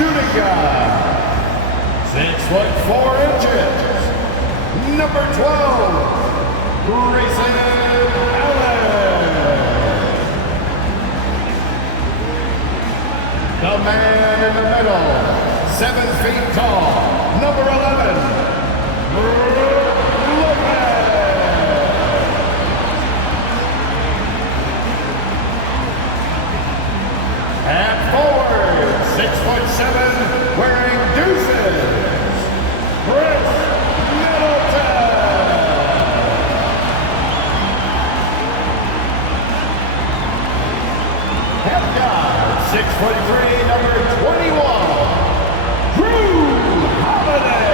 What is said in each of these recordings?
Shooting guard, 6'4", number 12, Grayson Allen. The man in the middle, 7 feet tall, number 11, Lopez. At forward, 6'7", wearing deuces, Chris Middleton. At guard, 6'3", number 21, Drew Holiday.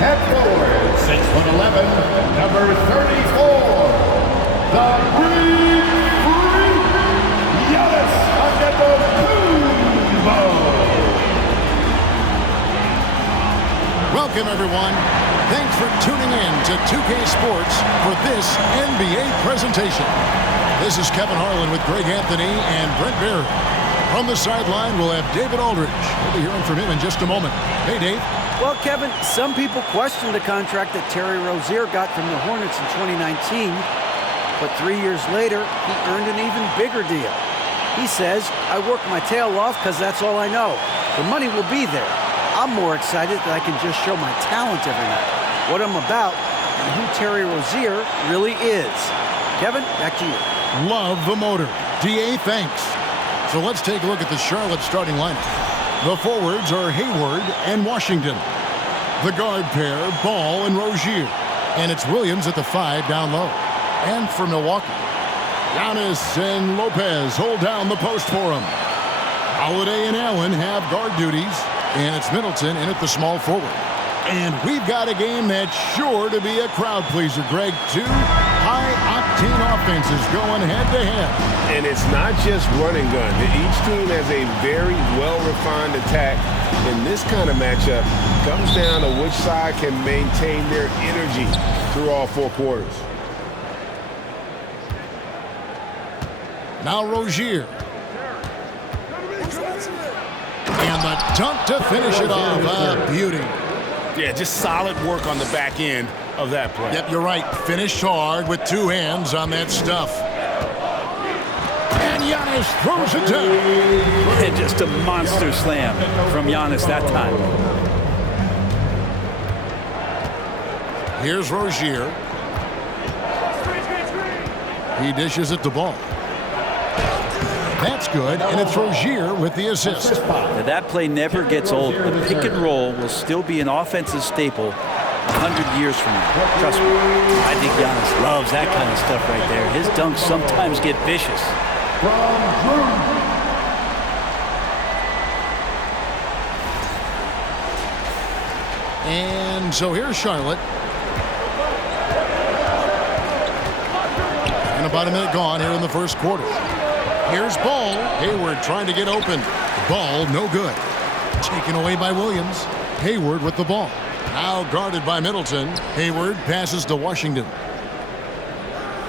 At forward, 6'11", number 34, the Greek Freak, Giannis Antetokounmpo. Welcome, everyone. Thanks for tuning in to 2K Sports for this NBA presentation. This is Kevin Harlan with Greg Anthony and Brent Barry. From the sideline, we'll have David Aldridge. We'll be hearing from him in just a moment. Hey, Dave. Well, Kevin, some people question the contract that Terry Rozier got from the Hornets in 2019, but 3 years later, he earned an even bigger deal. He says, I work my tail off because that's all I know. The money will be there. I'm more excited that I can just show my talent every night, what I'm about, and who Terry Rozier really is. Kevin, back to you. Love the motor. DA, thanks. So let's take a look at the Charlotte starting lineup. The forwards are Hayward and Washington. The guard pair, Ball and Rozier. And it's Williams at the 5 down low. And for Milwaukee, Giannis and Lopez hold down the post for him. Holiday and Allen have guard duties. And it's Middleton in at the small forward. And we've got a game that's sure to be a crowd pleaser, Greg. 2 high-octane offenses going head-to-head. And it's not just run and gun. Each team has a very well-refined attack. And this kind of matchup comes down to which side can maintain their energy through all 4 quarters. Now Rozier. And the dunk to finish it off. A beauty. Yeah, just solid work on the back end of that play. Yep, you're right. Finished hard with 2 hands on that stuff. And Giannis throws it down. And just a monster slam from Giannis that time. Here's Rozier. He dishes it to Ball. That's good, and it's Rozier with the assist. Now that play never gets old. The pick and roll will still be an offensive staple 100 years from now. Trust me. I think Giannis loves that kind of stuff right there. His dunks sometimes get vicious. And so here's Charlotte. And about a minute gone here in the first quarter. Here's Ball. Hayward trying to get open. Ball no good. Taken away by Williams. Hayward with the ball. Now guarded by Middleton. Hayward passes to Washington.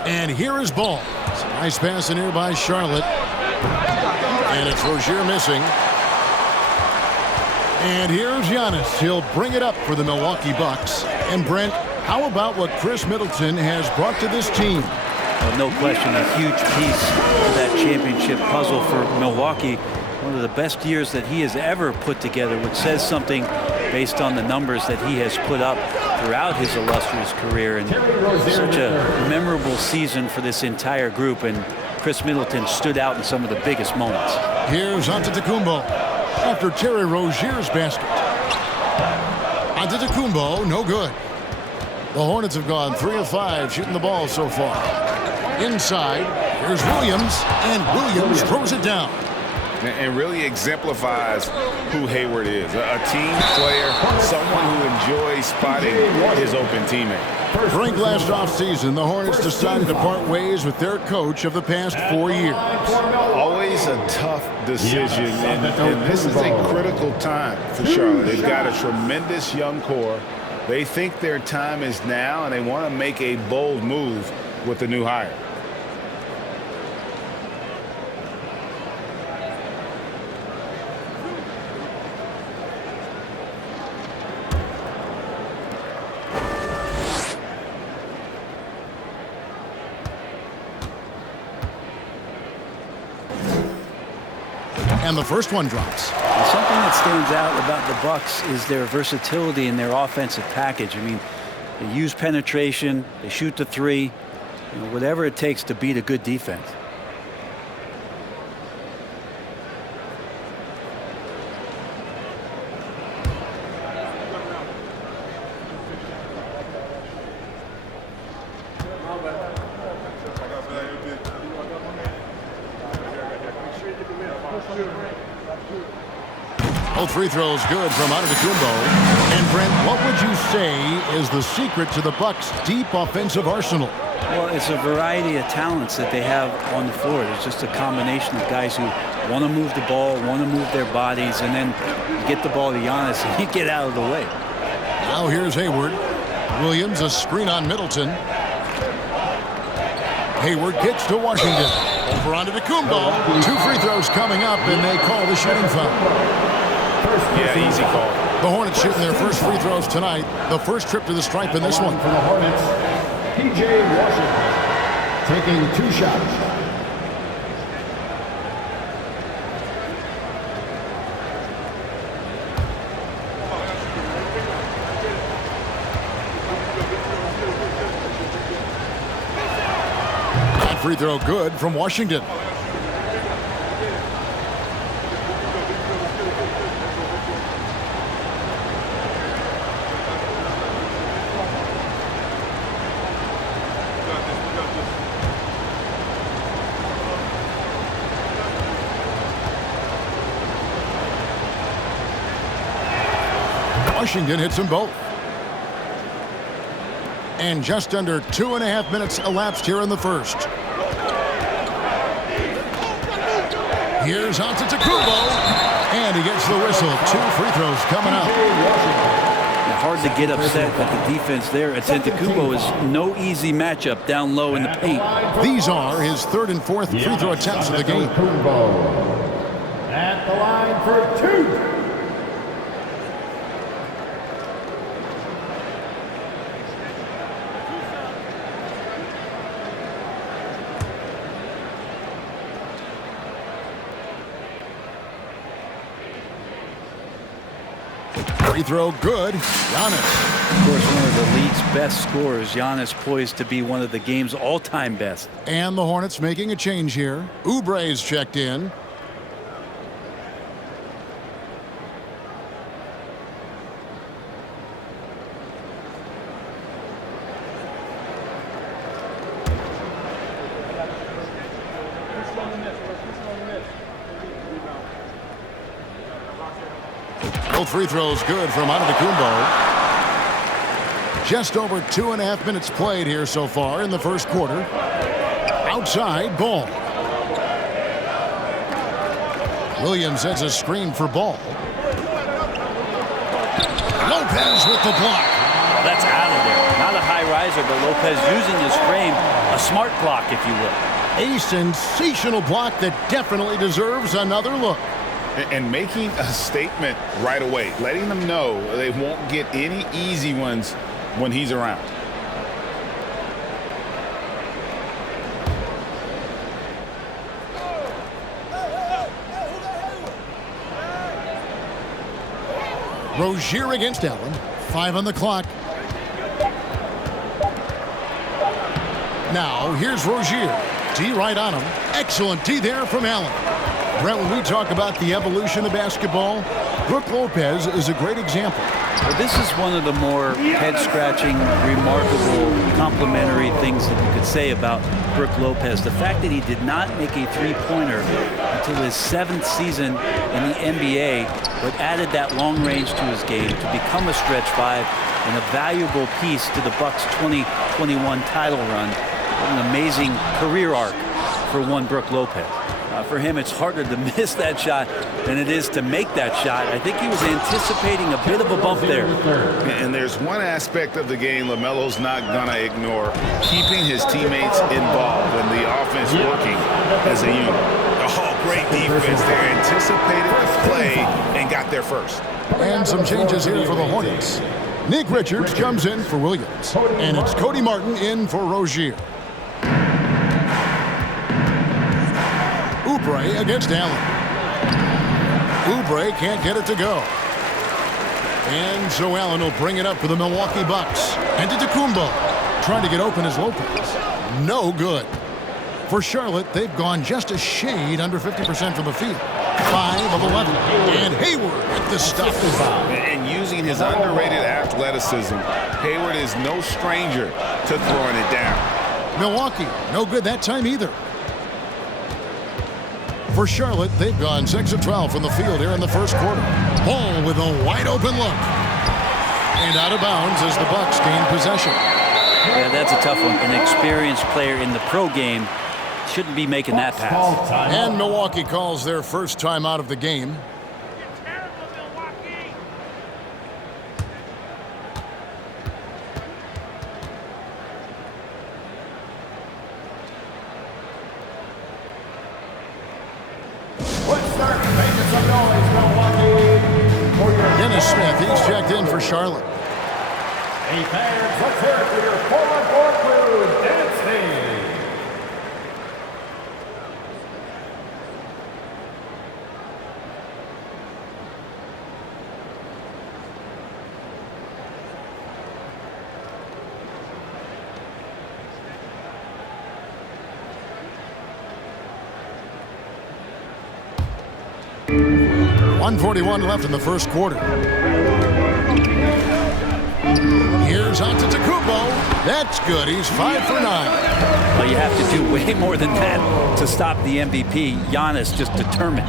And here is Ball. It's a nice pass in here by Charlotte. And it's Rozier missing. And here's Giannis. He'll bring it up for the Milwaukee Bucks. And Brent, how about what Chris Middleton has brought to this team? Well, no question, a huge piece of that championship puzzle for Milwaukee. One of the best years that he has ever put together, which says something based on the numbers that he has put up throughout his illustrious career. And such a memorable season for this entire group. And Chris Middleton stood out in some of the biggest moments. Here's Antetokounmpo after Terry Rozier's basket. Antetokounmpo, no good. The Hornets have gone 3 of 5 shooting the ball so far. Inside, here's Williams, and Williams throws it down. And really exemplifies who Hayward is. A team player, someone who enjoys spotting his open teammate. During last offseason, the Hornets decided to part ways with their coach of the past 4 years. Always a tough decision, and this is a critical time for Charlotte. They've got a tremendous young core. They think their time is now, and they want to make a bold move. with the new hire. And the first one drops. Now, something that stands out about the Bucks is their versatility in their offensive package. I mean, they use penetration, they shoot the three, whatever it takes to beat a good defense. Both free throws good from Antetokounmpo. And Brent, what would you say is the secret to the Bucks' deep offensive arsenal? Well, it's a variety of talents that they have on the floor. It's just a combination of guys who want to move the ball, want to move their bodies, and then you get the ball to Giannis and you get out of the way. Now here's Hayward. Williams, a screen on Middleton. Hayward kicks to Washington. Over Antetokounmpo. 2 free throws coming up, and they call the shooting foul. Yeah, easy call. The Hornets shooting their first free throws tonight. The first trip to the stripe in this one. For the Hornets, P.J. Washington taking 2 shots. That free throw good from Washington. Washington hits them both. And just under 2.5 minutes elapsed here in the first. Here's Antetokounmpo, and he gets the whistle. 2 free throws coming up. Hard to get upset at the defense there. Antetokounmpo is no easy matchup down low in the paint. These are his 3rd and 4th free throw attempts of the game. At the line for 2. Free throw good. Giannis. Of course, one of the league's best scorers. Giannis poised to be one of the game's all-time best. And the Hornets making a change here. Oubre's checked in. Both free throws good from Antetokounmpo. Just over 2.5 minutes played here so far in the first quarter. Outside, Ball. Williams has a screen for Ball. Lopez with the block. That's out of there. Not a high riser, but Lopez using his frame. A smart block, if you will. A sensational block that definitely deserves another look. And making a statement right away, letting them know they won't get any easy ones when he's around. Rozier against Allen. 5 on the clock. Now, here's Rozier. D right on him. Excellent D there from Allen. Brent, when we talk about the evolution of basketball, Brook Lopez is a great example. Well, this is one of the more head-scratching, remarkable, complimentary things that you could say about Brook Lopez. The fact that he did not make a three-pointer until his 7th season in the NBA, but added that long range to his game to become a stretch 5 and a valuable piece to the Bucks' 2021 title run. What an amazing career arc for one Brook Lopez. For him, it's harder to miss that shot than it is to make that shot. I think he was anticipating a bit of a bump there. And there's one aspect of the game LaMelo's not going to ignore, keeping his teammates involved and the offense working as a unit. Oh, great defense there. Anticipated the play and got there first. And some changes here for the Hornets. Nick Richards comes in for Williams. And it's Cody Martin in for Rozier. Oubre against Allen. Oubre can't get it to go. And so Allen will bring it up for the Milwaukee Bucks. Antetokounmpo trying to get open as Lopez. No good. For Charlotte, they've gone just a shade under 50% from the field. 5 of 11. And Hayward with the stuff. And using his underrated athleticism, Hayward is no stranger to throwing it down. Milwaukee, no good that time either. For Charlotte, they've gone 6 of 12 from the field here in the first quarter. Ball with a wide open look. And out of bounds as the Bucks gain possession. Yeah, that's a tough one. An experienced player in the pro game shouldn't be making that pass. And Milwaukee calls their first time out of the game. Dennis Smith, he's checked in for Charlotte. Hey fans, let's hear it for your forward board crew, Dennis Smith. .141 left in the first quarter. Here's Antetokounmpo. That's good. He's 5 for 9. Well, you have to do way more than that to stop the MVP. Giannis just determined.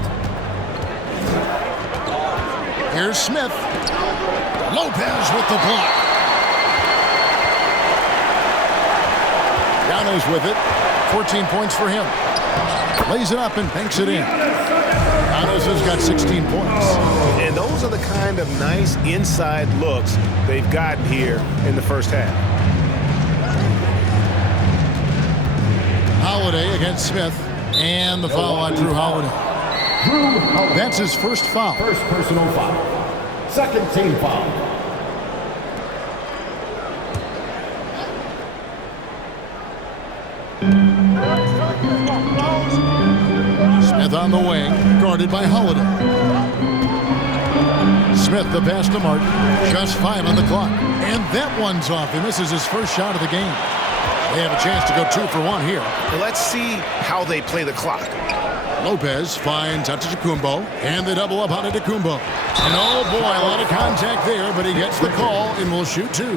Here's Smith. Lopez with the block. Giannis with it. 14 points for him. Lays it up and banks it in. Giannis has got 16 points. And those are the kind of nice inside looks they've gotten here in the first half. Holiday against Smith. And the foul on Drew Holiday. That's his first foul. First personal foul. Second team foul. Smith on the wing, guarded by Holiday. Smith the pass to Martin. Just 5 on the clock. And that one's off, and this is his first shot of the game. They have a chance to go 2 for 1 here. Let's see how they play the clock. Lopez finds Antetokounmpo, and they double up on Antetokounmpo. And oh boy, a lot of contact there, but he gets the call and will shoot 2.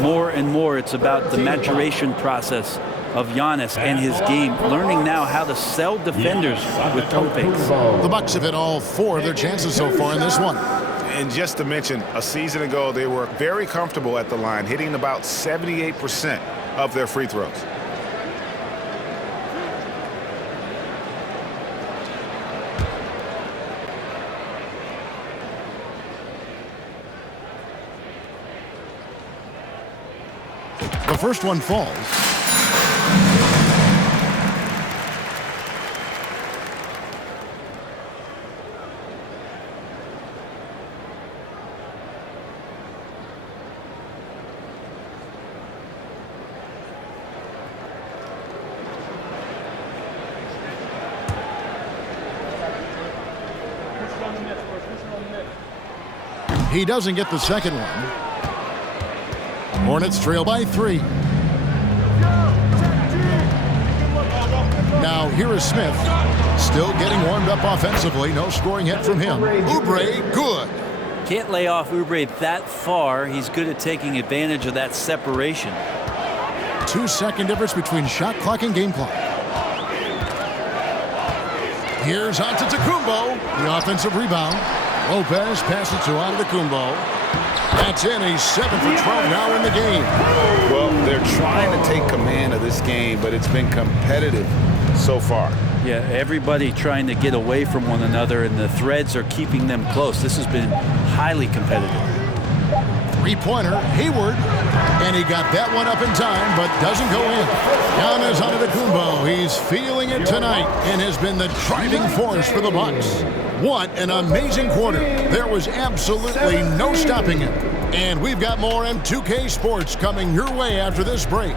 More and more, it's about the maturation process of Giannis and his game, learning now how to sell defenders with pump fakes. The Bucks have hit all 4 of their chances so far in this one. And just to mention, a season ago, they were very comfortable at the line, hitting about 78% of their free throws. The first one falls. He doesn't get the second one. Hornets trail by 3. Now here is Smith, still getting warmed up offensively. No scoring hit from him. Oubre, good. Can't lay off Oubre that far. He's good at taking advantage of that separation. 2-second difference between shot clock and game clock. Here's Antetokounmpo, the offensive rebound. Lopez passes to Antetokounmpo. That's in. He's 7 for 12 now in the game. Well, they're trying to take command of this game, but it's been competitive so far. Yeah, everybody trying to get away from one another, and the threads are keeping them close. This has been highly competitive. Three-pointer, Hayward, and he got that one up in time, but doesn't go in. Giannis Antetokounmpo, he's feeling it tonight and has been the driving force for the Bucks. What an amazing quarter. There was absolutely no stopping him. And we've got more M2K Sports coming your way after this break.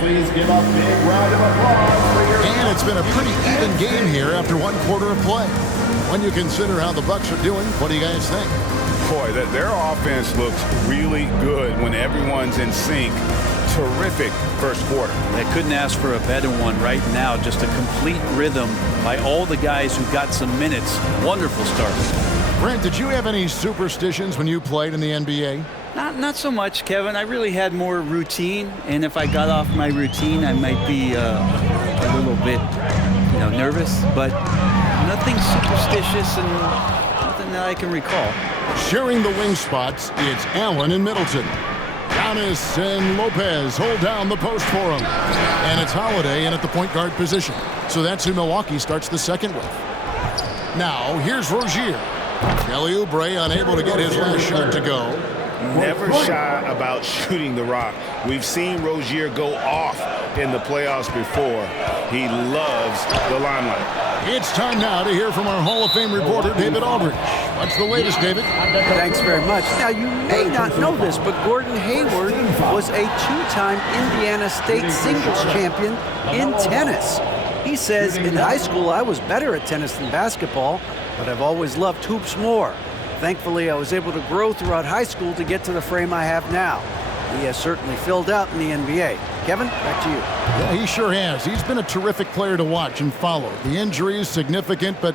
Please give a big round of applause for your... And it's been a pretty even game here after one quarter of play. When you consider how the Bucks are doing, what do you guys think? Boy, their offense looks really good when everyone's in sync. Terrific first quarter. They couldn't ask for a better one right now. Just a complete rhythm by all the guys who got some minutes. Wonderful start. Brent, did you have any superstitions when you played in the NBA? Not so much, Kevin. I really had more routine, and if I got off my routine, I might be a little bit, nervous. But nothing superstitious and nothing that I can recall. Sharing the wing spots, it's Allen and Middleton. Giannis and Lopez hold down the post for him. And it's Holiday in at the point guard position. So that's who Milwaukee starts the second with. Now, here's Rozier. Kelly Oubre unable to get his last shot to go. Never shy about shooting the rock. We've seen Rozier go off in the playoffs before. He loves the limelight. It's time now to hear from our Hall of Fame reporter, David Aldridge. What's the latest, David? Thanks very much. Now, you may not know this, but Gordon Hayward was a two-time Indiana State singles champion in tennis. He says, in high school, I was better at tennis than basketball, but I've always loved hoops more. Thankfully, I was able to grow throughout high school to get to the frame I have now. He has certainly filled out in the NBA. Kevin, back to you. Yeah, he sure has. He's been a terrific player to watch and follow. The injury is significant, but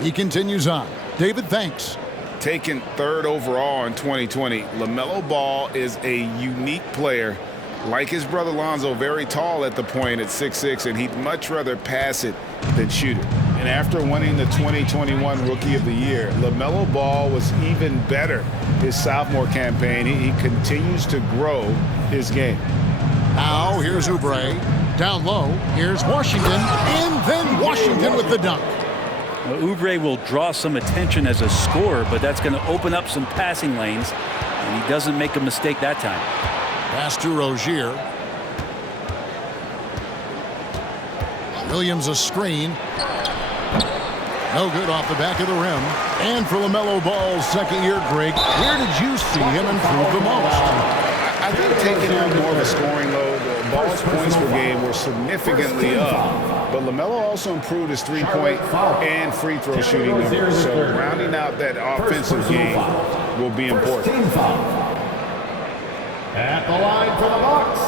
he continues on. David, thanks. Taken third overall in 2020, LaMelo Ball is a unique player. Like his brother Lonzo, very tall at the point at 6'6", and he'd much rather pass it than shoot it. And after winning the 2021 Rookie of the Year, LaMelo Ball was even better his sophomore campaign. He continues to grow his game. Now, here's Oubre. Down low, here's Washington, and then Washington with the dunk. Well, Oubre will draw some attention as a scorer, but that's going to open up some passing lanes, and he doesn't make a mistake that time. Pass to Rozier. Williams a screen. No good off the back of the rim. And for LaMelo Ball's second year break, where did you see him improve the most? I think taking on more of a scoring load, Ball's points per game were significantly up. But LaMelo also improved his three-point and free throw shooting numbers. So rounding out that offensive game will be important. At the line for the Bucks,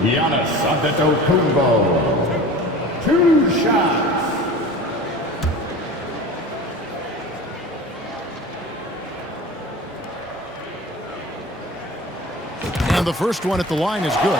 Giannis Antetokounmpo. 2 shots. And the first one at the line is good.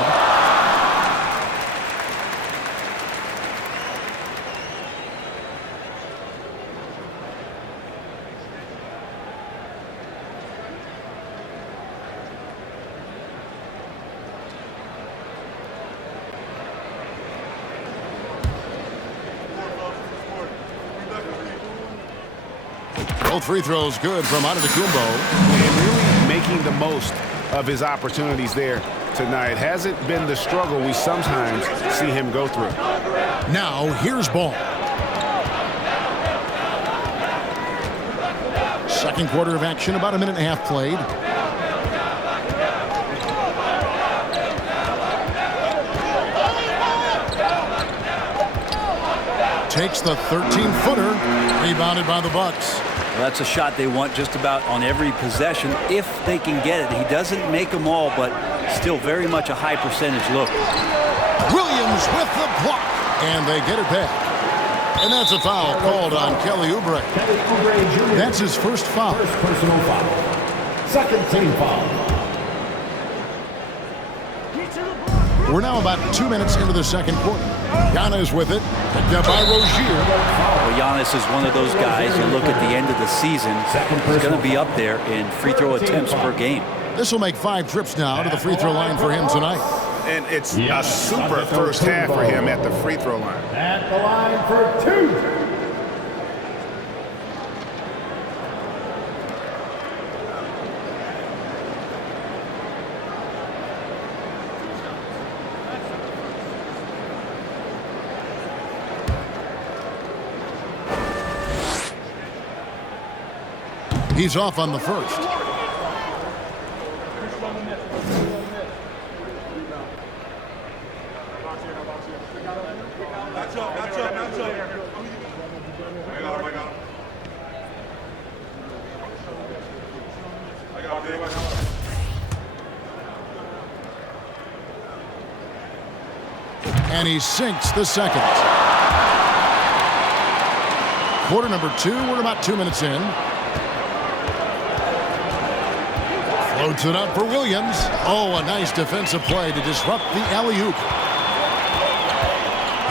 Both free throws good from Antetokounmpo. And really making the most of his opportunities there tonight. Hasn't been the struggle we sometimes see him go through. Now, here's Ball. Second quarter of action, about a minute and a half played. Takes the 13-footer, rebounded by the Bucks. Well, that's a shot they want just about on every possession if they can get it. He doesn't make them all, but still very much a high percentage look. Williams with the block, and they get it back. And that's a foul called on Kelly Oubre. Kelly Oubre Jr. That's his first foul. First personal foul. Second team foul. We're now about 2 minutes into the second quarter. Giannis with it. Picked up by Rozier. Well, Giannis is one of those guys, you look at the end of the season, he's going to be up there in free throw attempts per game. This will make 5 trips now to the free throw line for him tonight. And it's a super first half for him at the free throw line. At the line for 2. He's off on the first. And he sinks the second. Quarter number 2, we're about 2 minutes in. Floats it up for Williams. Oh, a nice defensive play to disrupt the alley-oop.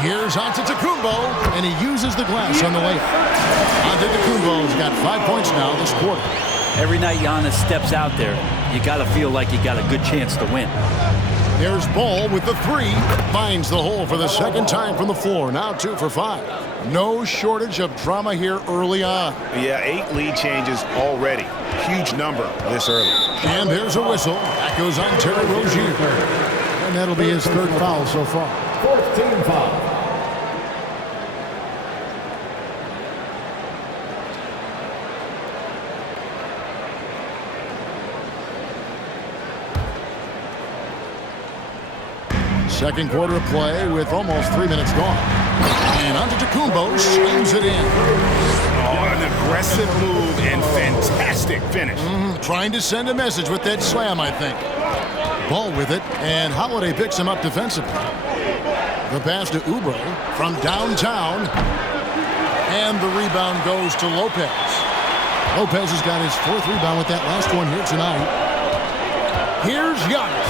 Here's Antetokounmpo, and he uses the glass on the layup. Antetokounmpo's got 5 points now this quarter. Every night Giannis steps out there, you got to feel like you got a good chance to win. There's Ball with the 3. Finds the hole for the second time from the floor. Now 2 for 5. No shortage of drama here early on. Yeah, 8 lead changes already. Huge number this early. And there's a whistle. That goes on Terry Rozier. And that'll be his 3rd foul so far. 4th team foul. Second quarter of play with almost 3 minutes gone. And Antetokounmpo slams it in. Oh, an aggressive move and fantastic finish. Trying to send a message with that slam, I think. Ball with it, and Holiday picks him up defensively. The pass to Oubre from downtown. And the rebound goes to Lopez. Lopez has got his 4th rebound with that last one here tonight. Here's Giannis.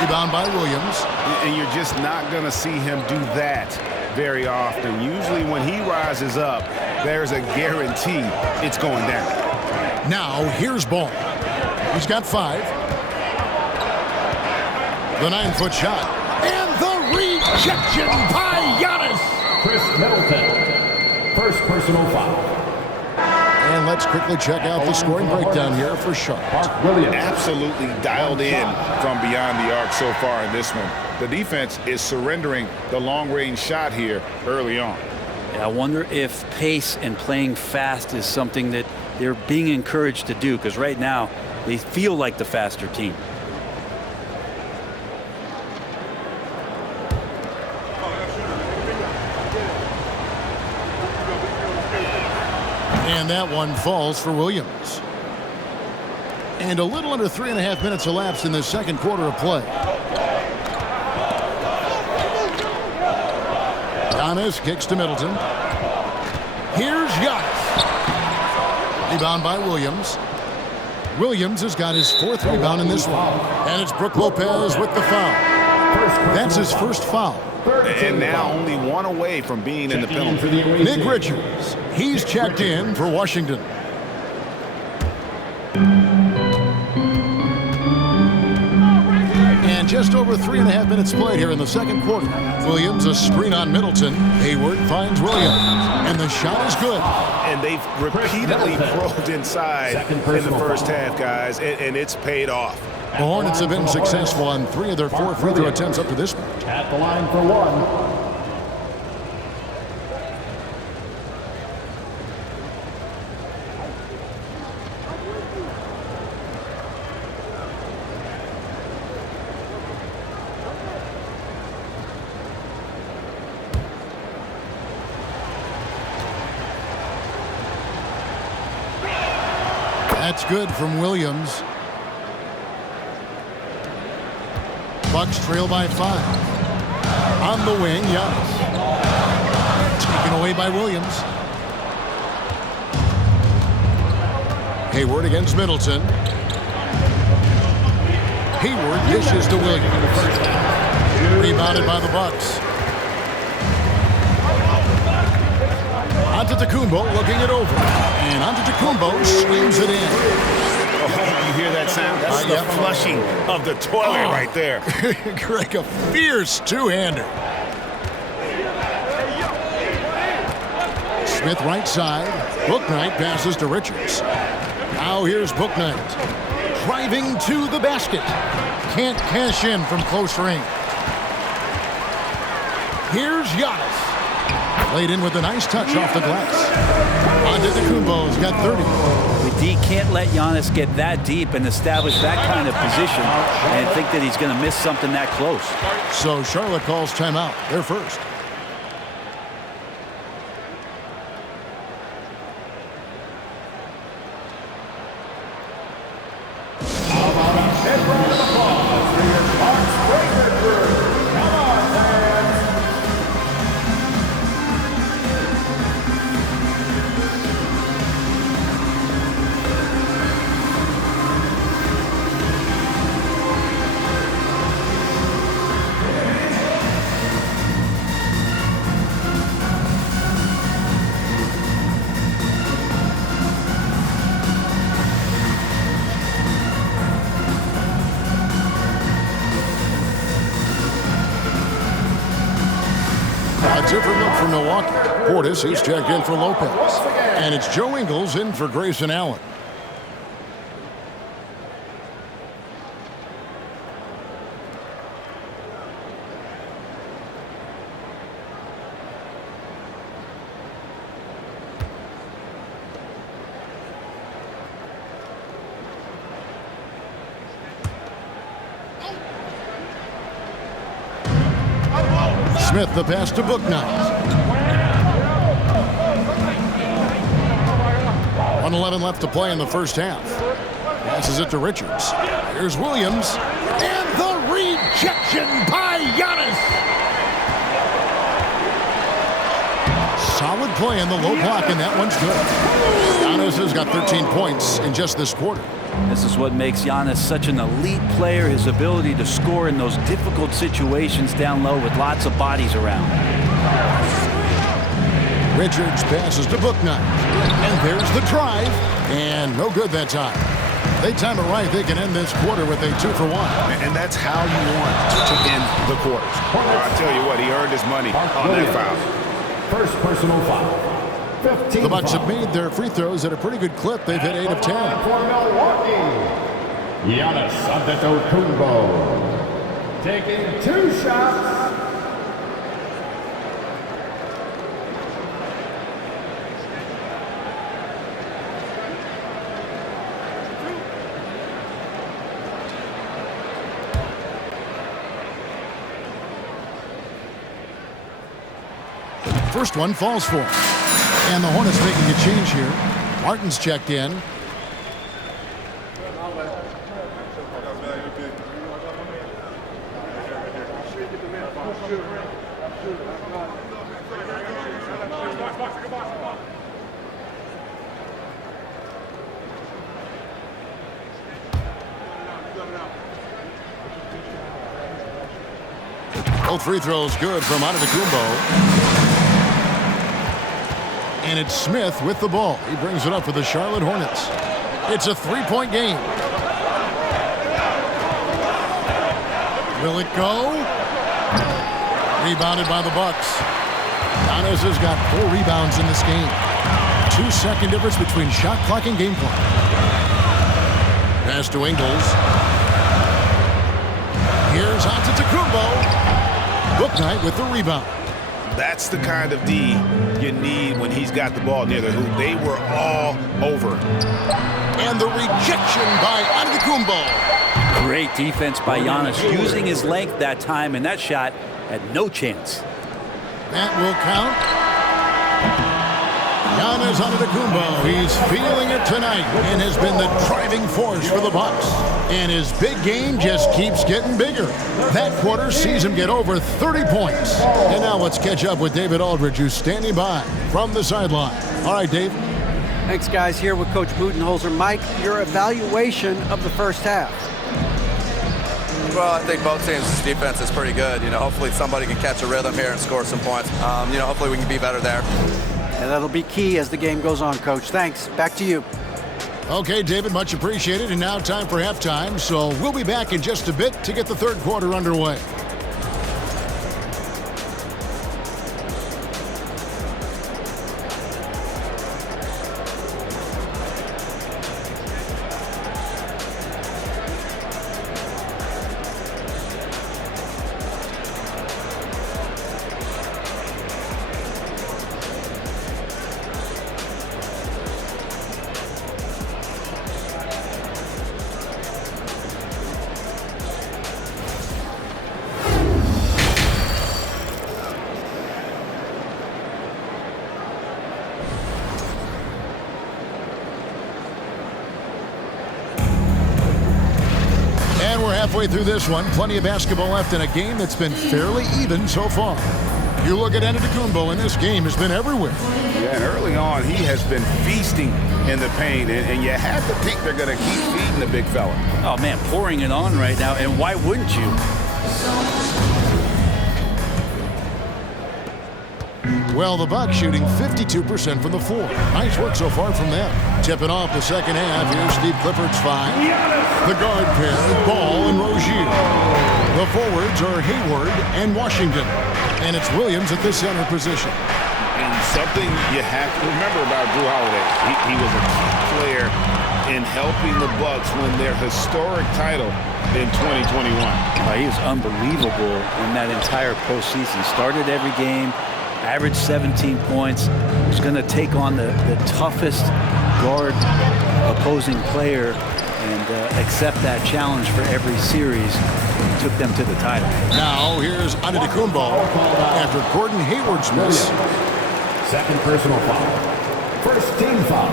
Rebound by Williams. And you're just not going to see him do that very often. Usually when he rises up, there's a guarantee it's going down. Now, here's Ball. He's got 5. The 9-foot shot. And the rejection by Giannis. Chris Middleton. First personal foul. And let's quickly check out the scoring breakdown here for Charlotte. Williams. Absolutely dialed in from beyond the arc so far in this one. The defense is surrendering the long-range shot here early on. I wonder if pace and playing fast is something that they're being encouraged to do, because right now they feel like the faster team. And that one falls for Williams. And a little under 3.5 minutes elapsed in the second quarter of play. Giannis kicks to Middleton. Here's Giannis. Rebound by Williams. Williams has got his 4th rebound in this one. And it's Brook Lopez with the foul. That's his first foul. And now only 1 away from being in the penalty. Nick Richards, he's checked in for Washington. And just over 3.5 minutes played here in the second quarter. Williams, a screen on Middleton. Hayward finds Williams. And the shot is good. And they've repeatedly probed inside in the first half, guys, and it's paid off. The Hornets have been successful on 3 of their 4 free throw attempts up to this point. At the line for 1. That's good from Williams. Bucks trail by 5. On the wing, Giannis. Taken away by Williams. Hayward against Middleton. Hayward dishes to Williams. Rebounded by the Bucks. Antetokounmpo looking it over. And Antetokounmpo slings it in. Oh, you hear that sound? That's the flushing of the toilet right there. Greg, a fierce two-hander. Smith right side. Bouknight passes to Richards. Now here's Bouknight. Driving to the basket. Can't cash in from close range. Here's Giannis. Played in with a nice touch off the glass. Antetokounmpo's got 30. The D can't let Giannis get that deep and establish that kind of position and think that he's going to miss something that close. So Charlotte calls timeout. They're first. A different look for Milwaukee. Portis, he's checked in for Lopez. And it's Joe Ingles in for Grayson Allen. Smith, the pass to Bouknight. 1:11 left to play in the first half. Passes it to Richards. Here's Williams. And the rejection by Giannis. Solid play in the low block, and that one's good. Giannis has got 13 points in just this quarter. This is what makes Giannis such an elite player, his ability to score in those difficult situations down low with lots of bodies around. Richards passes to Bouknight. And there's the drive. And no good that time. They time it right. They can end this quarter with a 2-for-1. And that's how you want to end the quarters. I'll tell you what, he earned his money on that foul. First personal foul. 15 The Bucks have foul. made their free throws at a pretty good clip. They've hit 8 of 10. For Milwaukee, Giannis Antetokounmpo taking 2 shots. First one falls for him. And the Hornets making a change here. Martin's checked in. Both free throws good from Antetokounmpo. And it's Smith with the ball. He brings it up for the Charlotte Hornets. It's a 3-point game. Will it go? Rebounded by the Bucks. Giannis has got 4 rebounds in this game. 2-second difference between shot clock and game clock. Pass to Ingles. Here's Antetokounmpo. Bouknight with the rebound. That's the kind of D you need when he's got the ball near the hoop. They were all over. And the rejection by Antetokounmpo. Great defense by Giannis, using his length that time, and that shot had no chance. That will count. Giannis Antetokounmpo, he's feeling it tonight and has been the driving force for the Bucks. And his big game just keeps getting bigger. That quarter sees him get over 30 points. And now let's catch up with David Aldridge, who's standing by from the sideline. All right, Dave. Thanks, guys. Here with Coach Budenholzer. Mike, your evaluation of the first half. Well, I think both teams' defense is pretty good. Hopefully somebody can catch a rhythm here and score some points. Hopefully we can be better there. And that'll be key as the game goes on, Coach. Thanks. Back to you. Okay, David, much appreciated. And now time for halftime. So we'll be back in just a bit to get the third quarter underway. Halfway through this one, plenty of basketball left in a game that's been fairly even so far. You look at Antetokounmpo, and this game has been everywhere. Yeah, and early on, he has been feasting in the paint, and you have to think they're going to keep feeding the big fella. Oh, man, pouring it on right now, and why wouldn't you? Well, the Bucks shooting 52% from the floor. Nice work so far from them. Tipping off the second half. Here's Steve Clifford's five. The guard pair, Ball and Rozier. The forwards are Hayward and Washington. And it's Williams at the center position. And something you have to remember about Drew Holiday, he was a key player in helping the Bucks win their historic title in 2021. He was unbelievable in that entire postseason. Started every game, averaged 17 points. Was going to take on the toughest guard opposing player and accept that challenge for every series. Took them to the title. Now here's Antetokounmpo after Gordon Hayward's miss. Second personal foul. First team foul.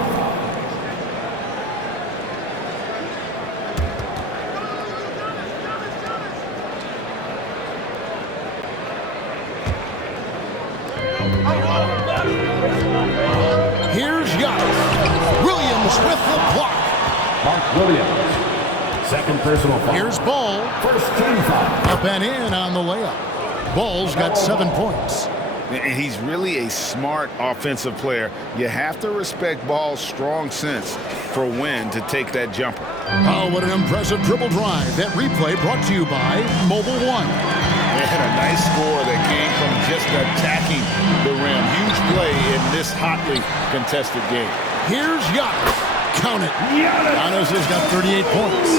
Here's Giannis. Williams with the block. Mark Williams. Second personal foul. Here's Ball. First team foul. Up and in on the layup. Ball's got 7 points. And he's really a smart offensive player. You have to respect Ball's strong sense for when to take that jumper. Oh, what an impressive dribble drive. That replay brought to you by Mobile One. They had a nice score that came from just attacking the rim. Huge play in this hotly contested game. Here's Giannis. Count it. Giannis has got 38 points.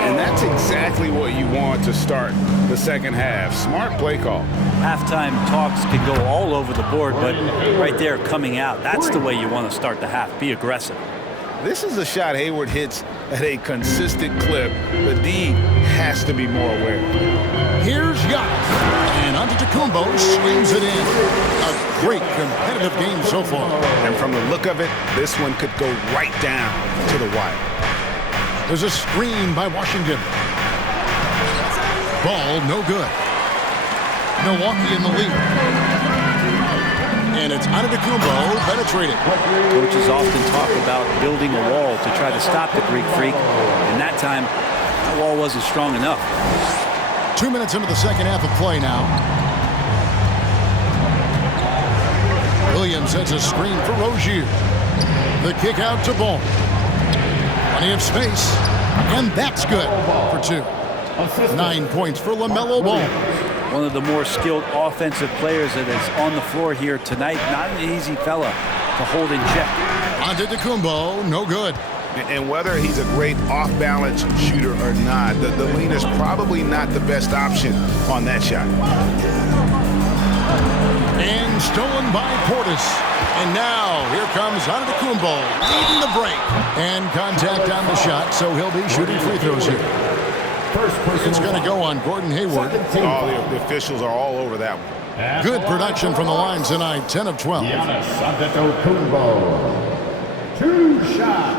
And that's exactly what you want to start the second half. Smart play call. Halftime talks can go all over the board, but right there coming out, that's the way you want to start the half. Be aggressive. This is a shot Hayward hits at a consistent clip. The D has to be more aware. Here's Giannis. And Antetokounmpo swings it in. A great competitive game so far. And from the look of it, this one could go right down to the wire. There's a screen by Washington. Ball no good. Milwaukee in the lead. And it's Antetokounmpo penetrated. Coaches often talk about building a wall to try to stop the Greek Freak. And that time, that wall wasn't strong enough. 2 minutes into the second half of play now. Williams sets a screen for Rozier. The kick out to Ball. Plenty of space. And that's good for 2. 9 points for LaMelo Ball. One of the more skilled offensive players that is on the floor here tonight. Not an easy fella to hold in check. Antetokounmpo, no good. And whether he's a great off-balance shooter or not, the lean is probably not the best option on that shot. And stolen by Portis. And now here comes Antetokounmpo leading the break. And contact on the shot, so he'll be shooting free throws here. It's going to go on Gordon Hayward. Oh, the officials are all over that one. Good production from the line tonight, 10 of 12. Giannis Antetokounmpo. 2 shots.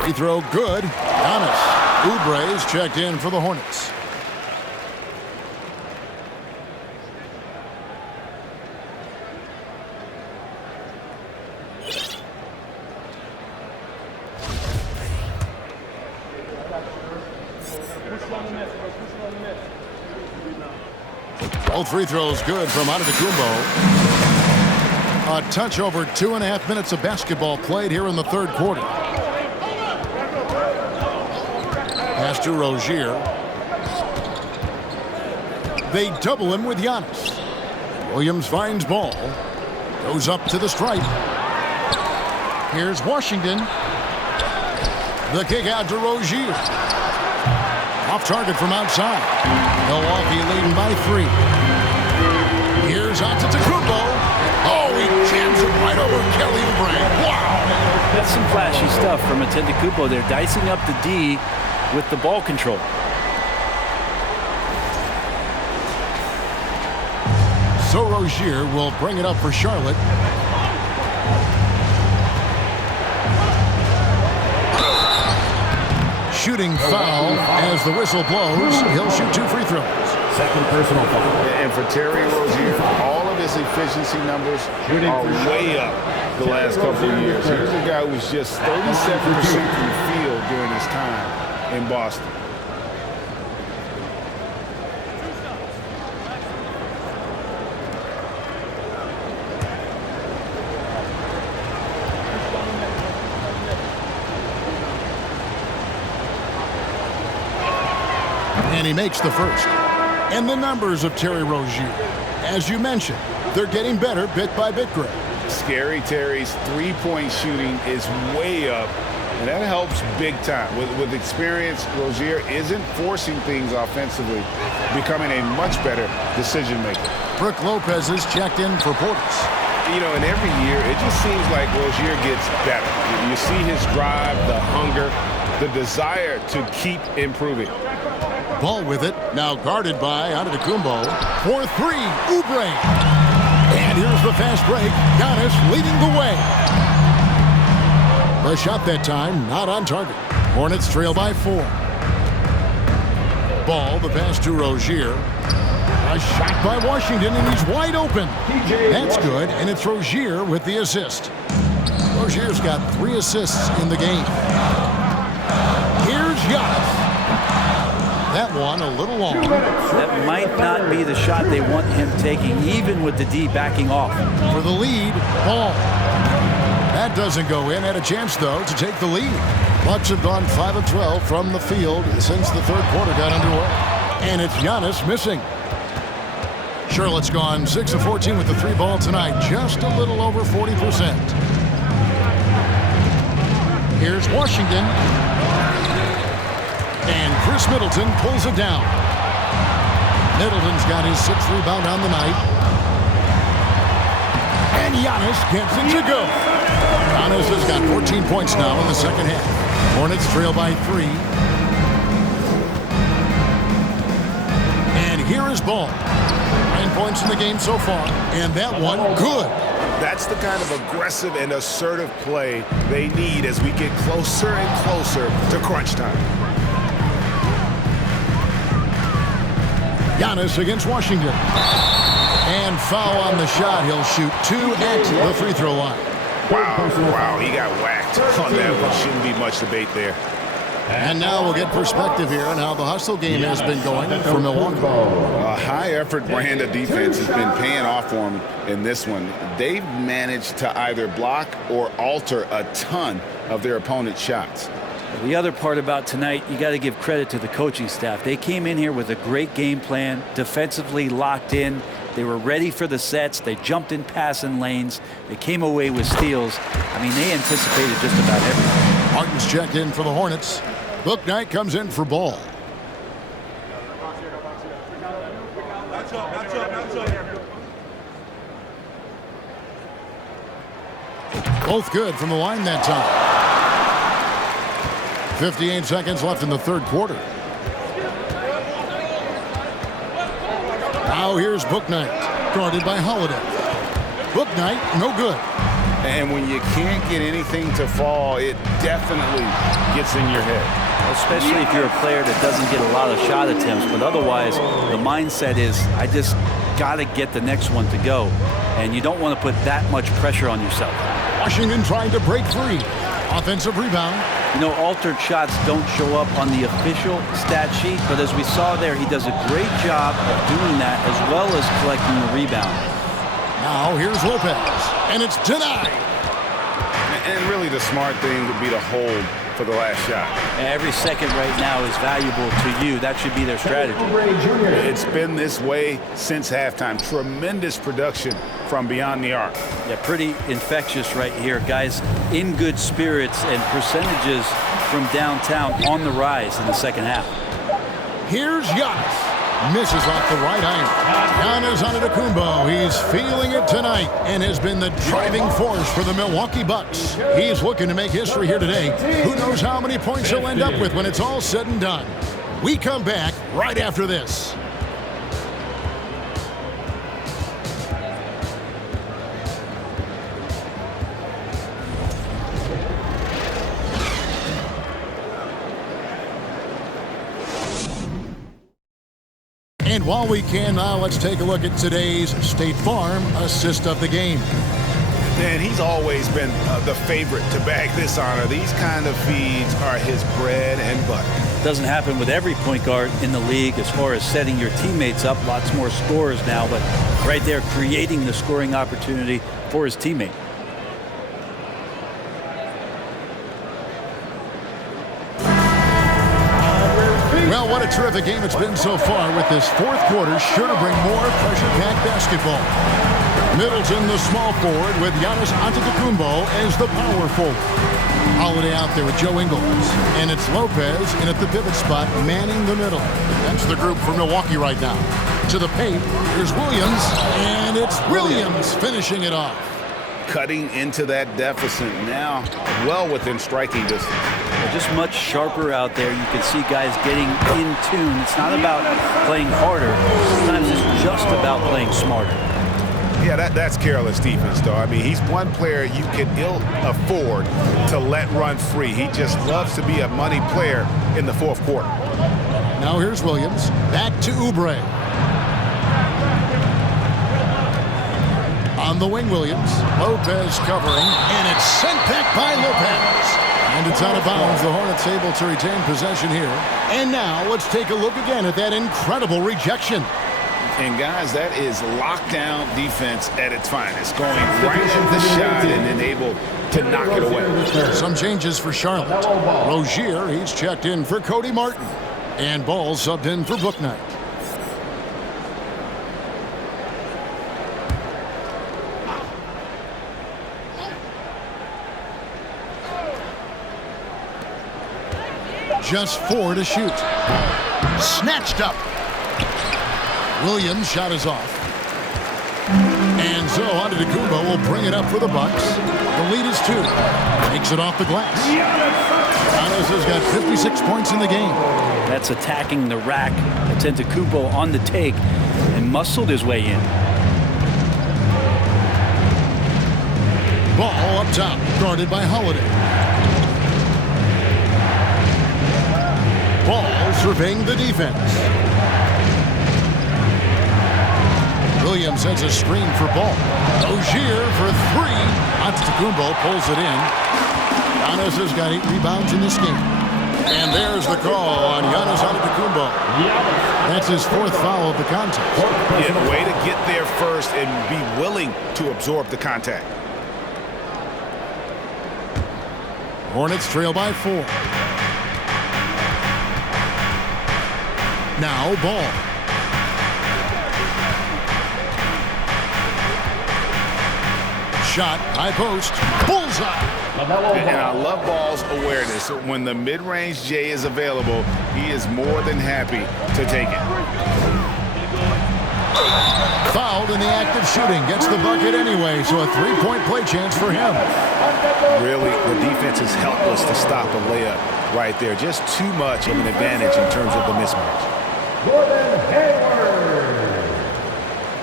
Free throw good. Giannis. Oubre's checked in for the Hornets. Both free throws good from Antetokounmpo. A touch over 2.5 minutes of basketball played here in the third quarter. Pass to Rozier. They double him with Giannis. Williams finds ball. Goes up to the stripe. Here's Washington. The kick out to Rozier. Off target from outside. Milwaukee leading by 3. Here's Antetokounmpo. Oh, he jams it right over Kelly Oubre. Wow! That's some flashy stuff from Antetokounmpo. They're dicing up the D with the ball control. So Rozier will bring it up for Charlotte. Shooting foul as the whistle blows. He'll shoot 2 free throws. Second personal foul. And for Terry Rozier, all of his efficiency numbers are way up the last couple of years. Here's a guy who was just 37% from the field during his time in Boston. And he makes the first. And the numbers of Terry Rozier, as you mentioned, they're getting better bit by bit, Greg. Scary Terry's three-point shooting is way up, and that helps big time. With experience, Rozier isn't forcing things offensively, becoming a much better decision maker. Brook Lopez is checked in for Portis. You know, and every year, it just seems like Rozier gets better. You see his drive, the hunger, the desire to keep improving. Ball with it, now guarded by Antetokounmpo. For 3, Oubre. And here's the fast break. Giannis leading the way. The shot that time, not on target. Hornets trail by 4. Ball, the pass to Rozier. A shot by Washington, and he's wide open. That's good, and it's Rozier with the assist. Rozier's got 3 assists in the game. Here's Giannis. That one a little long. That might not be the shot they want him taking, even with the D backing off. For the lead, Ball. That doesn't go in. Had a chance, though, to take the lead. Bucks have gone 5 of 12 from the field since the third quarter got underway. And it's Giannis missing. Charlotte's gone 6 of 14 with the 3 ball tonight, just a little over 40%. Here's Washington. And Chris Middleton pulls it down. Middleton's got his 6th rebound on the night. And Giannis gets it to go. Giannis has got 14 points now in the second half. Hornets trail by 3. And here is Ball. 9 points in the game so far. And that one, good. That's the kind of aggressive and assertive play they need as we get closer and closer to crunch time. Giannis against Washington. And foul on the shot. He'll shoot 2 at the free throw line. Wow, he got whacked on that one. Shouldn't be much debate there. And now we'll get perspective here on how the hustle game has been going for Milwaukee. A high-effort brand of defense has been paying off for them in this one. They've managed to either block or alter a ton of their opponent's shots. The other part about tonight, you got to give credit to the coaching staff. They came in here with a great game plan, defensively locked in. They were ready for the sets. They jumped in passing lanes. They came away with steals. I mean, they anticipated just about everything. Martin's checked in for the Hornets. Bouknight comes in for Ball. Both good from the line that time. 58 seconds left in the third quarter. Now here's Bouknight, guarded by Holiday. Bouknight, no good. And when you can't get anything to fall, it definitely gets in your head. Especially if you're a player that doesn't get a lot of shot attempts, but otherwise the mindset is, I just got to get the next one to go, and you don't want to put that much pressure on yourself. Washington trying to break free. Offensive rebound. You know, altered shots don't show up on the official stat sheet, but as we saw there, he does a great job of doing that as well as collecting the rebound. Now here's Lopez, and it's denied. And really the smart thing would be to hold for the last shot. Every second right now is valuable to you. That should be their strategy. It's been this way since halftime. Tremendous production from beyond the arc. Yeah, pretty infectious right here. Guys in good spirits, and percentages from downtown on the rise in the second half. Here's Giannis. Misses off the right iron. Giannis Antetokounmpo, he's feeling it tonight and has been the driving force for the Milwaukee Bucks. He's looking to make history here today. Who knows how many points he'll end up with when it's all said and done. We come back right after this. And while we can now, let's take a look at today's State Farm assist of the game. And he's always been the favorite to bag this honor. These kind of feeds are his bread and butter. Doesn't happen with every point guard in the league as far as setting your teammates up. Lots more scorers now, but right there creating the scoring opportunity for his teammate. Well, what a terrific game it's been so far, with this fourth quarter sure to bring more pressure-packed basketball. Middleton, the small forward, with Giannis Antetokounmpo as the power forward. Holiday out there with Joe Ingles. And it's Lopez in at the pivot spot, manning the middle. That's the group for Milwaukee right now. To the paint, here's Williams, and it's Williams finishing it off. Cutting into that deficit now, well within striking distance. Just much sharper out there. You can see guys getting in tune. It's not about playing harder. Sometimes it's just about playing smarter. Yeah, that's careless defense, though. I mean, he's one player you can ill afford to let run free. He just loves to be a money player in the fourth quarter. Now here's Williams. Back to Oubre. On the wing, Williams. Lopez covering, and it's sent back by Lopez. And it's out of bounds. The Hornets able to retain possession here. And now let's take a look again at that incredible rejection. And guys, that is lockdown defense at its finest. Going right at the shot and then able to knock it away. Some changes for Charlotte. Rozier, he's checked in for Cody Martin. And Ball subbed in for Bouknight. Just 4 to shoot. Snatched up. Williams' shot is off. And so Antetokounmpo will bring it up for the Bucks. The lead is 2. Takes it off the glass. Giannis has got 56 points in the game. That's attacking the rack. Antetokounmpo on the take and muscled his way in. Ball up top, guarded by Holiday. Ball surveying the defense. Williams sends a screen for Ball. Rozier for 3. Antetokounmpo pulls it in. Giannis has got 8 rebounds in this game. And there's the call on Giannis Antetokounmpo. That's his 4th foul of the contest. Yeah, way to get there first and be willing to absorb the contact. Hornets trail by 4. Now Ball. Shot, high post, bullseye. And I love Ball's awareness. When the mid-range J is available, he is more than happy to take it. Fouled in the act of shooting. Gets the bucket anyway, so a three-point play chance for him. Really, the defense is helpless to stop a layup right there. Just too much of an advantage in terms of the mismatch. Gordon Hayward.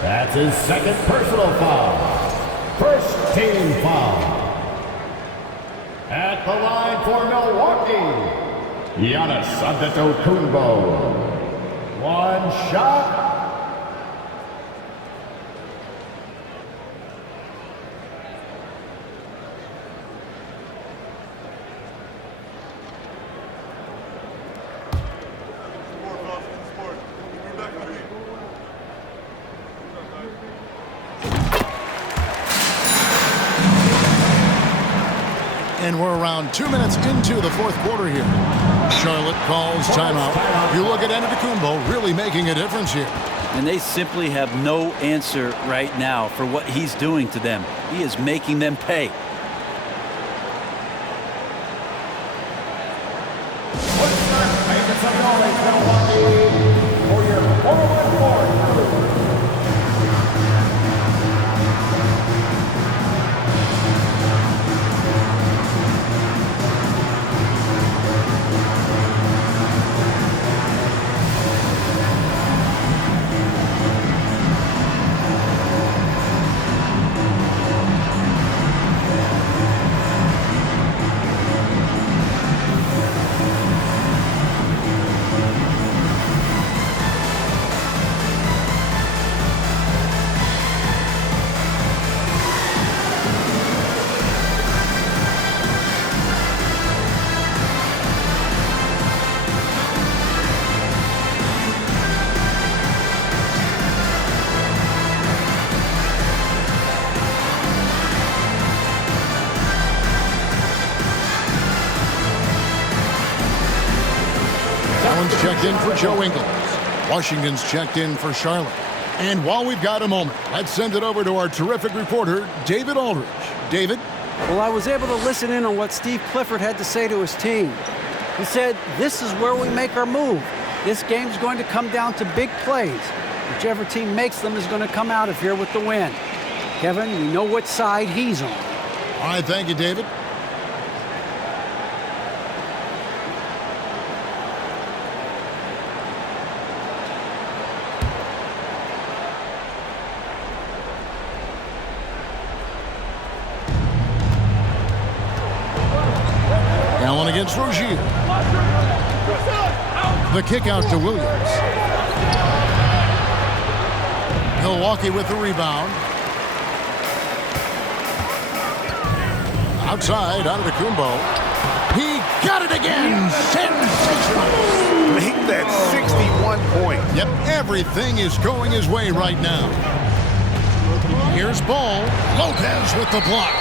That's his second personal foul. First team foul. At the line for Milwaukee, Giannis Antetokounmpo. One shot. And we're around 2 minutes into the fourth quarter here. Charlotte calls timeout. You look at Antetokounmpo really making a difference here. And they simply have no answer right now for what he's doing to them. He is making them pay. For your forward court crew. Allen's checked in for Joe Ingles. Washington's checked in for Charlotte. And while we've got a moment, let's send it over to our terrific reporter, David Aldridge. David? Well, I was able to listen in on what Steve Clifford had to say to his team. He said, this is where we make our move. This game's going to come down to big plays. Whichever team makes them is going to come out of here with the win. Kevin, we know what side he's on. All right, thank you, David. Allen against Rozier. The kick out to Williams. Milwaukee with the rebound. Outside, Antetokounmpo. He got it again. Sensational. Make that 61 point. Yep, everything is going his way right now. Here's Ball. Lopez with the block.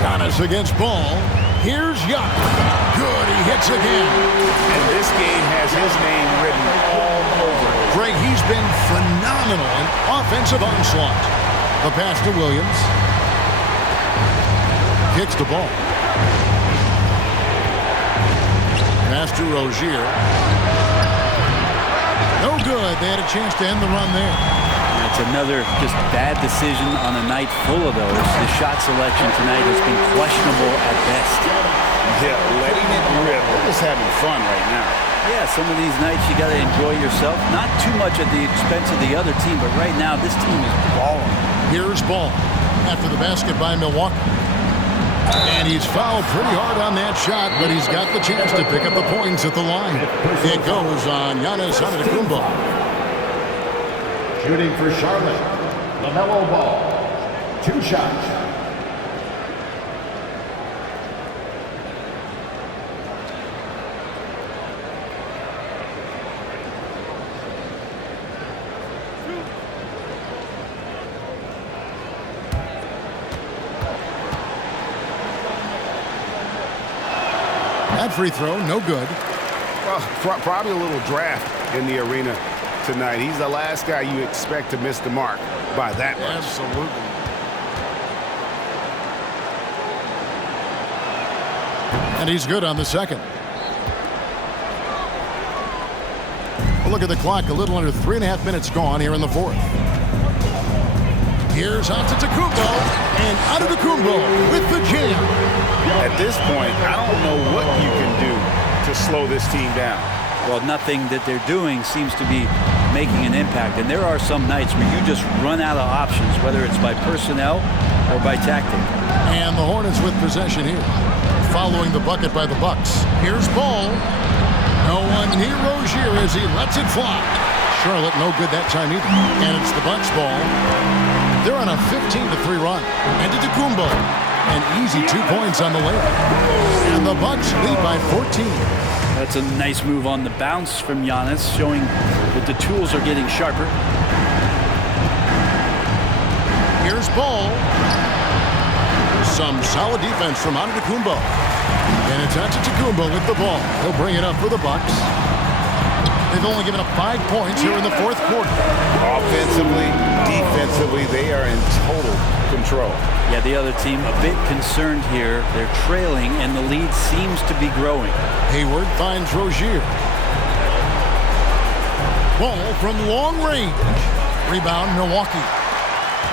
Giannis against Ball. Here's Giannis. Good, he hits again. And this game has his name written all over it. Greg, he's been phenomenal in offensive onslaught. The pass to Williams. Kicks the ball. Pass to Rozier. No good. They had a chance to end the run there. It's another just bad decision on a night full of those. The shot selection tonight has been questionable at best. Yeah, letting it rip. We're just having fun right now. Yeah, some of these nights you got to enjoy yourself. Not too much at the expense of the other team, but right now this team is balling. Here's Ball after the basket by Milwaukee. And he's fouled pretty hard on that shot, but he's got the chance to pick up the points at the line. It goes on Giannis Antetokounmpo. Shooting for Charlotte, LaMelo Ball. 2 shots. That free throw, no good. Well, probably a little draft in the arena tonight. He's the last guy you expect to miss the mark by that much. Absolutely. And he's good on the second. Look at the clock, a little under 3.5 minutes gone here in the fourth. Here's Antetokounmpo, and Antetokounmpo with the jam. At this point, I don't know what you can do to slow this team down. Well, nothing that they're doing seems to be making an impact. And there are some nights where you just run out of options, whether it's by personnel or by tactic. And the Hornets with possession here. Following the bucket by the Bucks. Here's Ball. No one near Rozier as he lets it fly. Charlotte no good that time either. And it's the Bucks ball. They're on a 15-3 run. Antetokounmpo. An easy 2 points on the layup. And the Bucks lead by 14. That's a nice move on the bounce from Giannis, showing that the tools are getting sharper. Here's Ball. Some solid defense from Antetokounmpo. And it's Antetokounmpo with the ball. He'll bring it up for the Bucks. They've only given up 5 points here in the fourth quarter. Offensively, defensively, they are in total control. Yeah, the other team a bit concerned here. They're trailing, and the lead seems to be growing. Hayward finds Rozier. Ball from long range. Rebound, Milwaukee.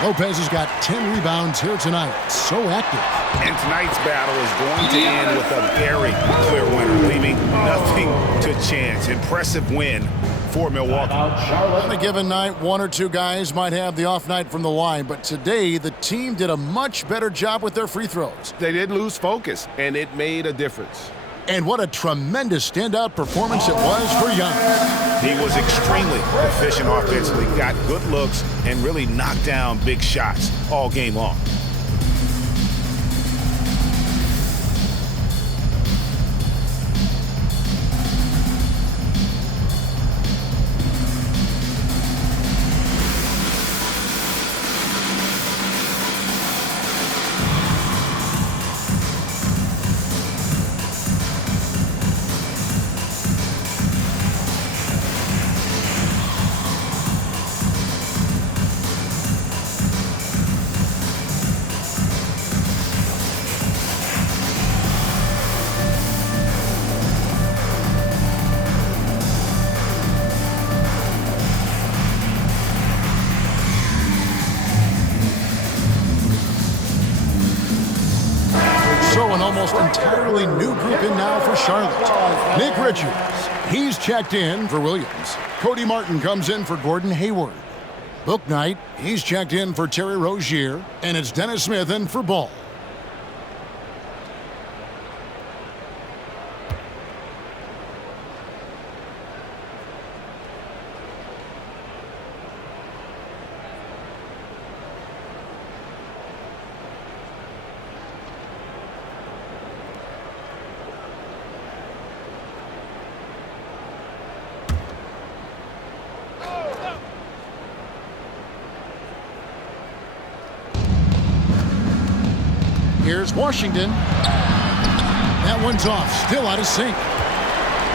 Lopez has got 10 rebounds here tonight. So active. And tonight's battle is going to end with a very clear winner, leaving nothing to chance. Impressive win for Milwaukee. On a given night, one or two guys might have the off night from the line, but today the team did a much better job with their free throws. They did lose focus, and it made a difference. And what a tremendous standout performance it was for Giannis. He was extremely efficient offensively, got good looks, and really knocked down big shots all game long. An almost entirely new group in now for Charlotte. Nick Richards, he's checked in for Williams. Cody Martin comes in for Gordon Hayward. Book Knight, he's checked in for Terry Rozier. And it's Dennis Smith in for Ball. Here's Washington. That one's off, still out of sync.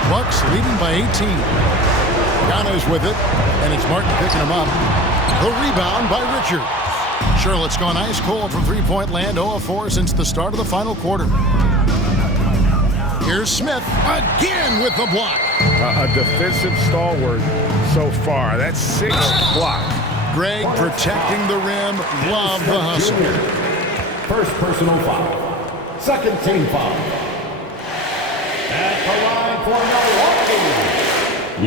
Bucks leading by 18. Giannis with it, and it's Martin picking him up. The rebound by Richards. Charlotte's gone ice cold from three-point land, 0 of 4 since the start of the final quarter. Here's Smith again with the block. A defensive stalwart so far. That's 6th block. Greg protecting the rim. Love the hustle. First personal foul. Second team foul. At the line for Milwaukee,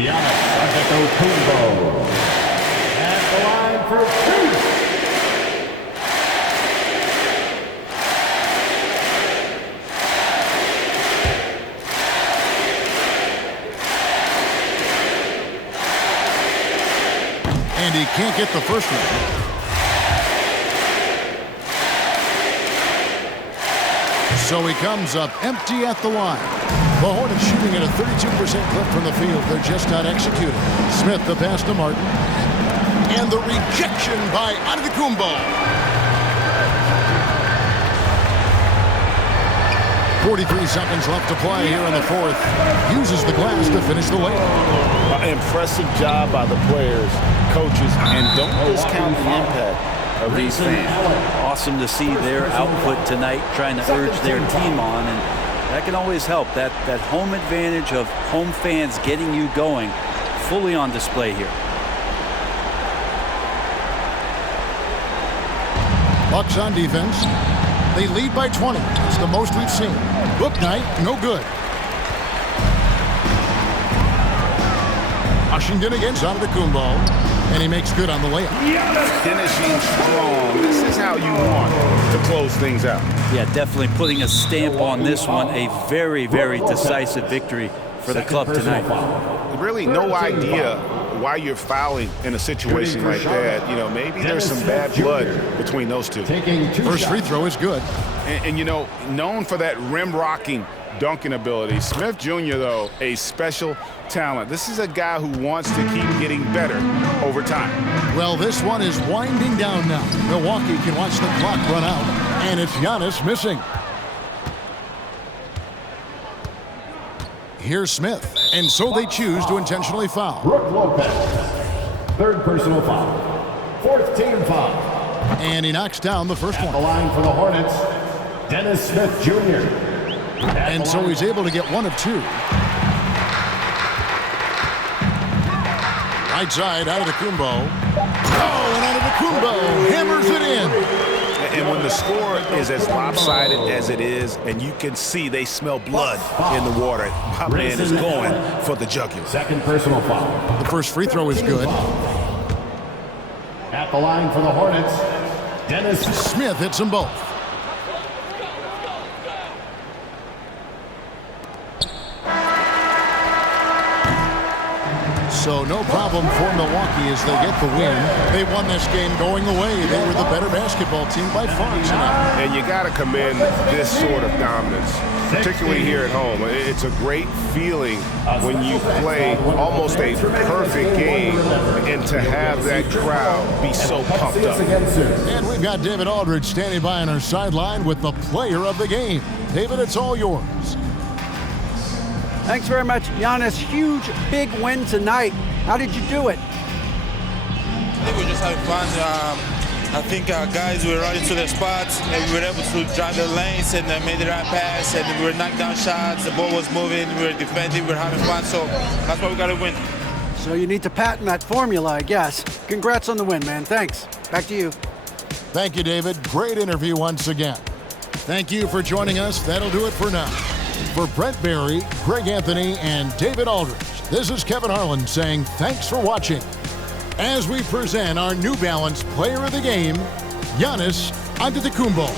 Giannis Antetokounmpo. At the line for two. And he can't get the first one. So he comes up empty at the line. The Hornets shooting at a 32% clip from the field. They're just not executing. Smith the pass to Martin. And the rejection by Antetokounmpo. 43 seconds left to play here in the fourth. Uses the glass to finish the layup. Impressive job by the players, coaches, and don't discount the impact of these fans. Awesome to see their output tonight, trying to urge their team on, and that can always help. That home advantage of home fans getting you going fully on display here. Bucks on defense. They lead by 20. It's the most we've seen. Book night, no good. Washington against Antetokounmpo, and he makes good on the layup. Finishing strong. This is how you want to close things out. Yeah, definitely putting a stamp on this one. A very, very decisive victory for the club tonight. Really no idea why you're fouling in a situation like that. You know, maybe there's some bad blood between those two. First free throw is good. And you know, known for that rim-rocking dunking ability. Smith Jr., though, a special talent. This is a guy who wants to keep getting better over time. Well, this one is winding down now. Milwaukee can watch the clock run out, and it's Giannis missing. Here's Smith, and so they choose to intentionally foul. Brook Lopez, third personal foul. Fourth team foul. And he knocks down the first At the one. line for the Hornets, Dennis Smith Jr. And so he's able to get one of two. Right side, Antetokounmpo. Oh, and Antetokounmpo hammers it in. And when the score is as lopsided as it is, and you can see they smell blood in the water, my man is going for the jugular. Second personal foul. The first free throw is good. At the line for the Hornets, Dennis Smith hits them both. So no problem for Milwaukee as they get the win. They won this game going away. They were the better basketball team by far tonight. And you got to commend this sort of dominance, particularly here at home. It's a great feeling when you play almost a perfect game and to have that crowd be so pumped up. And we've got David Aldridge standing by on our sideline with the player of the game. David, it's all yours. Thanks very much, Giannis. Huge, big win tonight. How did you do it? I think we're just having fun. I think our guys were running to their spots, and we were able to drive the lanes and made the right pass, and we were knocking down shots. The ball was moving. We were defending. We were having fun. So that's why we got to win. So you need to patent that formula, I guess. Congrats on the win, man. Thanks. Back to you. Thank you, David. Great interview once again. Thank you for joining us. That'll do it for now. For Brent Barry, Greg Anthony, and David Aldridge, this is Kevin Harlan saying thanks for watching as we present our New Balance Player of the Game, Giannis Antetokounmpo.